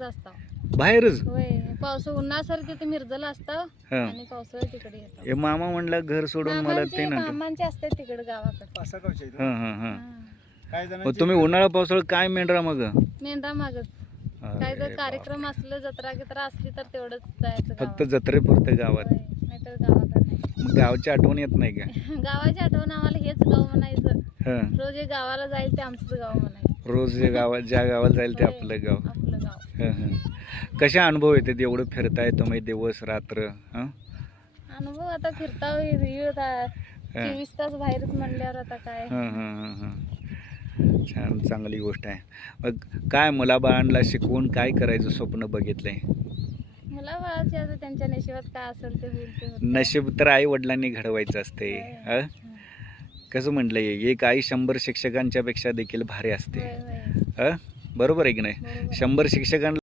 बाहेरच असतो. बाहेरच? होय, पावस उन्हासारखं तिथे मिरजला असतं हा. आणि पावसाळ्यात तिकडे येतो. हे मामा म्हणला घर सोडून मला ते ना. मामांचे असतात तिकडे गावाकडे. हा हा हा. मग तुम्ही उन्हाळा पावसाळा काय मेंढरा मग? मेंढरा मागच काय जर कार्यक्रम असलं, जत्रा गित्रा असली तर तेवढंच जायचं फक्त जत्रेपुरतं गावात? नाहीतर गावाकडे नाही. मग गावची आठवण येत नाही का? गावाची आठवण आम्हाला हेच गाव म्हणायचं. हा. रोज जे गावाला जाईल ते आमचंच गाव म्हणायचं. रोज जे गावात ज्या गावाला जाईल ते आपलं गाव. आपलं गाव. हा हा. कशा अनुभव येते एवढं फिरताय तुम्ही दिवस रात्र? हा. अनुभव आता फिरता 24 तास बाहेरच म्हणल्यावर आता काय. हा हा हा हा. छान, चांगली गोष्ट आहे. मग काय मुलाबाळांना शिकवून काय करायचं स्वप्न बघितलंय? मुला बाळाचे आता त्यांच्या नशिबात काय असेल ते होईल ते होतं. नशीब तर आई वडिलांनी घडवायचं असते. होय. कसं म्हटलंय, एक आई 100 शिक्षकांच्या पेक्षा देखील भारी असते. होय, होय. बरोबर आहे की नाही? बरोबर. 100 शिक्षकांना